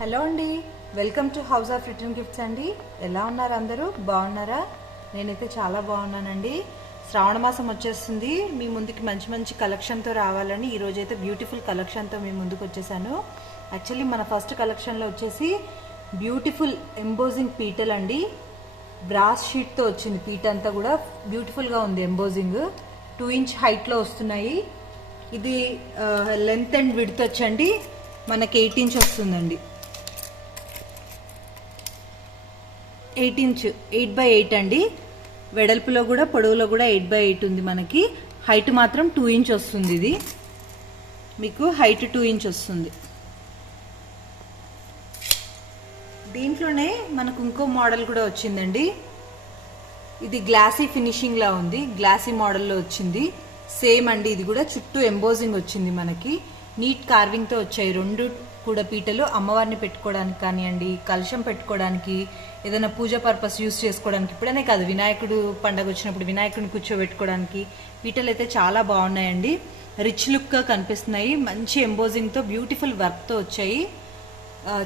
Hello అండి, welcome to house of return gifts అండి. ఎలా ఉన్నారు అందరూ? బాగున్నారా? నేనైతే చాలా బాగున్నానండి. శ్రావణ మాసం వచ్చేస్తుంది. మీ ముందుకి మంచి మంచి కలెక్షన్తో రావాలని ఈరోజైతే బ్యూటిఫుల్ కలెక్షన్తో మీ ముందుకు వచ్చేసాను. యాక్చువల్లీ మన ఫస్ట్ కలెక్షన్లో వచ్చేసి బ్యూటిఫుల్ ఎంబోజింగ్ పీటల్ అండి. బ్రాస్ షీట్తో వచ్చింది. పీట అంతా కూడా బ్యూటిఫుల్గా ఉంది. ఎంబోజింగ్ 2 ఇంచ్ హైట్లో వస్తున్నాయి. ఇది లెంత్ అండ్ విడ్త్ వచ్చండి మనకి 8 ఇంచ్ వస్తుందండి. 8 ఇంచ్ 8x8 అండి. వెడల్పులో కూడా పొడవులో కూడా 8x8 ఉంది. మనకి హైట్ మాత్రం 2 ఇంచ్ వస్తుంది. ఇది మీకు హైట్ 2 ఇంచ్ వస్తుంది. దీంట్లోనే మనకు ఇంకో మోడల్ కూడా వచ్చిందండి. ఇది గ్లాసీ ఫినిషింగ్ లా ఉంది. గ్లాసీ మోడల్లో వచ్చింది. సేమ్ అండి. ఇది కూడా చుట్టూ ఎంబోజింగ్ వచ్చింది. మనకి నీట్ కార్వింగ్తో వచ్చాయి. 2 కూడా పీటలు అమ్మవారిని పెట్టుకోవడానికి కానివ్వండి, కలశం పెట్టుకోవడానికి, ఏదైనా పూజ పర్పస్ యూస్ చేసుకోవడానికి, ఇప్పుడనే కాదు వినాయకుడు పండగ వచ్చినప్పుడు వినాయకుడిని కూర్చోబెట్టుకోవడానికి పీటలు అయితే చాలా బాగున్నాయండి. రిచ్ లుక్గా కనిపిస్తున్నాయి. మంచి ఎంబోజింగ్తో బ్యూటిఫుల్ వర్క్తో వచ్చాయి.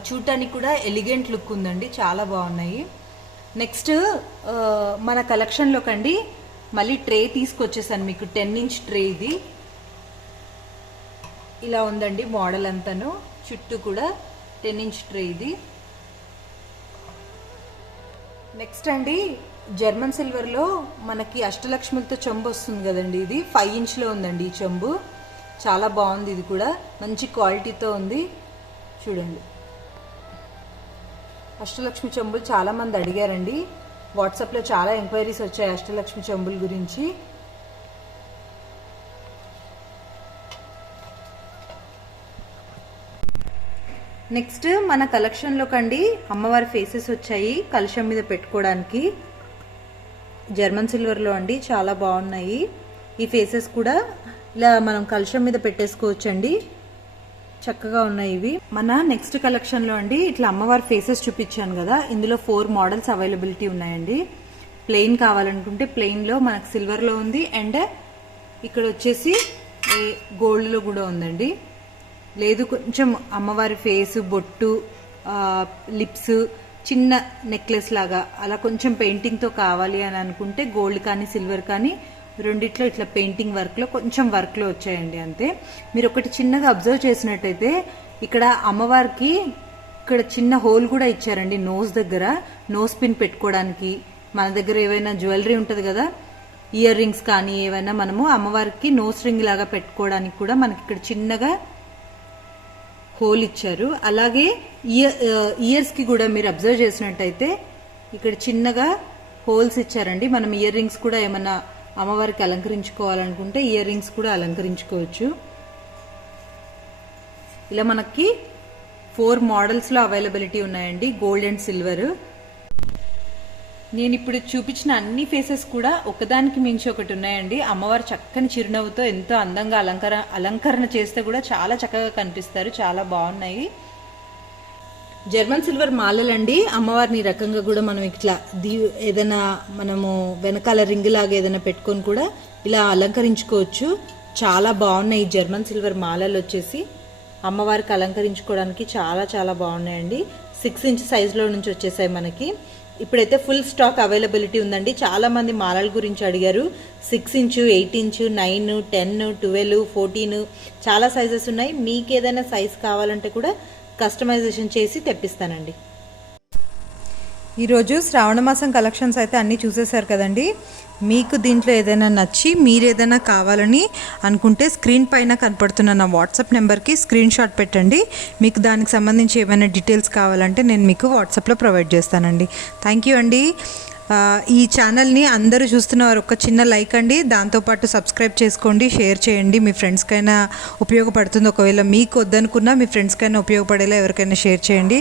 చూడటానికి కూడా ఎలిగెంట్ లుక్ ఉందండి. చాలా బాగున్నాయి. నెక్స్ట్ మన కలెక్షన్లోకండి మళ్ళీ ట్రే తీసుకొచ్చేసాను మీకు. 10 ఇంచ్ ట్రే ఇది. ఇలా ఉందండి మోడల్ అంతాను. చుట్టూ కూడా 10 ఇంచ్ ట్రే ఇది. నెక్స్ట్ అండి జర్మన్ సిల్వర్లో మనకి అష్టలక్ష్మిలతో చెంబు వస్తుంది కదండి. ఇది 5 ఇంచ్లో ఉందండి ఈ చెంబు. చాలా బాగుంది. ఇది కూడా మంచి క్వాలిటీతో ఉంది. చూడండి, అష్టలక్ష్మి చెంబులు చాలామంది అడిగారండి. వాట్సాప్లో చాలా ఎంక్వైరీస్ వచ్చాయి అష్టలక్ష్మి చెంబుల గురించి. నెక్స్ట్ మన కలెక్షన్లో కండి అమ్మవారి ఫేసెస్ వచ్చాయి కలశం మీద పెట్టుకోవడానికి. జర్మన్ సిల్వర్లో అండి. చాలా బాగున్నాయి ఈ ఫేసెస్ కూడా. ఇలా మనం కలశం మీద పెట్టేసుకోవచ్చండి. చక్కగా ఉన్నాయి ఇవి. మన నెక్స్ట్ కలెక్షన్లో అండి ఇట్లా అమ్మవారి ఫేసెస్ చూపించాను కదా. ఇందులో 4 మోడల్స్ అవైలబిలిటీ ఉన్నాయండి. ప్లెయిన్ కావాలనుకుంటే ప్లెయిన్లో మనకు సిల్వర్లో ఉంది. అండ్ ఇక్కడ వచ్చేసి గోల్డ్లో కూడా ఉందండి. లేదు కొంచెం అమ్మవారి ఫేస్, బొట్టు, లిప్స్, చిన్న నెక్లెస్ లాగా అలా కొంచెం పెయింటింగ్తో కావాలి అని అనుకుంటే గోల్డ్ కానీ సిల్వర్ కానీ రెండిట్లో ఇట్లా పెయింటింగ్ వర్క్లో కొంచెం వర్క్లో వచ్చాయండి అంతే. మీరు ఒకటి చిన్నగా అబ్జర్వ్ చేసినట్టయితే ఇక్కడ అమ్మవారికి ఇక్కడ చిన్న హోల్ కూడా ఇచ్చారండి నోస్ దగ్గర. నోస్ పిన్ పెట్టుకోవడానికి, మన దగ్గర ఏవైనా జ్యువెలరీ ఉంటుంది కదా, ఇయర్ రింగ్స్ కానీ ఏవైనా మనము అమ్మవారికి నోస్ రింగ్ లాగా పెట్టుకోవడానికి కూడా మనకి ఇక్కడ చిన్నగా హోల్ ఇచ్చారు. అలాగే ఇయర్స్కి కూడా మీరు అబ్జర్వ్ చేసినట్టయితే ఇక్కడ చిన్నగా హోల్స్ ఇచ్చారండి. మనం ఇయర్ రింగ్స్ కూడా ఏమన్నా అమ్మవారికి అలంకరించుకోవాలనుకుంటే ఇయర్ రింగ్స్ కూడా అలంకరించుకోవచ్చు. ఇలా మనకి 4 మోడల్స్లో అవైలబిలిటీ ఉన్నాయండి, గోల్డ్ అండ్ సిల్వర్. నేను ఇప్పుడు చూపించిన అన్ని ఫేసెస్ కూడా ఒకదానికి మించి ఒకటి ఉన్నాయండి. అమ్మవారు చక్కని చిరునవ్వుతో ఎంతో అందంగా అలంకరణ చేస్తే కూడా చాలా చక్కగా కనిపిస్తారు. చాలా బాగున్నాయి. జర్మన్ సిల్వర్ మాలలండి. అమ్మవారిని రకంగా కూడా మనం ఇట్లా ఏదైనా మనము వెనకాల రింగ్ లాగా ఏదైనా పెట్టుకొని కూడా ఇలా అలంకరించుకోవచ్చు. చాలా బాగున్నాయి జర్మన్ సిల్వర్ మాలలు వచ్చేసి. అమ్మవారికి అలంకరించుకోవడానికి చాలా చాలా బాగున్నాయండి. 6 ఇంచ్ సైజులో నుంచి వచ్చేసాయి మనకి. ఇప్పుడైతే ఫుల్ స్టాక్ అవైలబిలిటీ ఉందండి. చాలా మంది మాలల గురించి అడిగారు. 6 ఇంచు, 8 ఇంచు, 9, 10, 12, 14 చాలా సైజెస్ ఉన్నాయి. మీకు ఏదైనా సైజ్ కావాలంటే కూడా కస్టమైజేషన్ చేసి తెప్పిస్తానండి. ఈరోజు శ్రావణ మాసం కలెక్షన్స్ అయితే అన్నీ చూసేశారు కదండి. మీకు దీంట్లో ఏదైనా నచ్చి మీరు ఏదైనా కావాలని అనుకుంటే స్క్రీన్ పైన కనపడుతున్న నా వాట్సాప్ నెంబర్కి స్క్రీన్ షాట్ పెట్టండి. మీకు దానికి సంబంధించి ఏమైనా డీటెయిల్స్ కావాలంటే నేను మీకు వాట్సాప్లో ప్రొవైడ్ చేస్తానండి. థ్యాంక్ యూ అండి. ఈ ఛానల్ని అందరూ చూస్తున్నవారు ఒక చిన్న లైక్ అండి. దాంతోపాటు సబ్స్క్రైబ్ చేసుకోండి, షేర్ చేయండి. మీ ఫ్రెండ్స్కైనా ఉపయోగపడుతుంది. ఒకవేళ మీకు వద్దనుకున్నా మీ ఫ్రెండ్స్కైనా ఉపయోగపడేలా ఎవరికైనా షేర్ చేయండి.